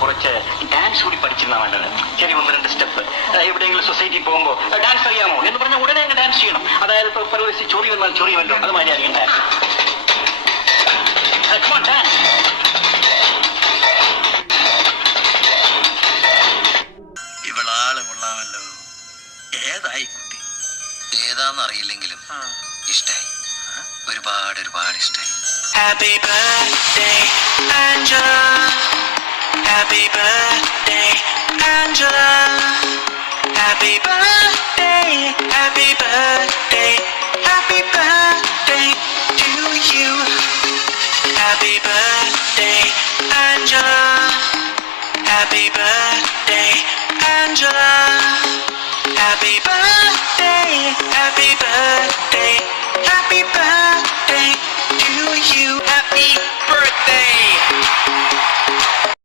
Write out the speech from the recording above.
കുറച്ച് ഡാൻസ് കൂടി പഠിച്ചിരുന്നാ വേണ്ടത്. ചെറിയ 1-2 സ്റ്റെപ്പ്. എവിടെയെങ്കിലും സൊസൈറ്റി പോകുമ്പോൾ ഡാൻസ് അറിയാമോ എന്ന് പറഞ്ഞാൽ ഉടനെ അങ്ങ് ഡാൻസ് ചെയ്യണം. അതായത് ഇപ്പൊ പരവശി ചൊറി വന്നാൽ ചൊറി വല്ലോ അതുമാതിരി ആയിരിക്കും ഡാൻസ്. ഡാൻസ്. ഇവളാള് കൊള്ളാമല്ലോ. ഏതായി കുട്ടി? ഏതാന്നറിയില്ലെങ്കിലും ഇഷ്ടായി. ഒരുപാട് ഇഷ്ടായി. Happy birthday, Angela. Happy birthday, Angela. Happy birthday, happy birthday, happy birthday to you. Happy birthday, Angela. Happy birthday.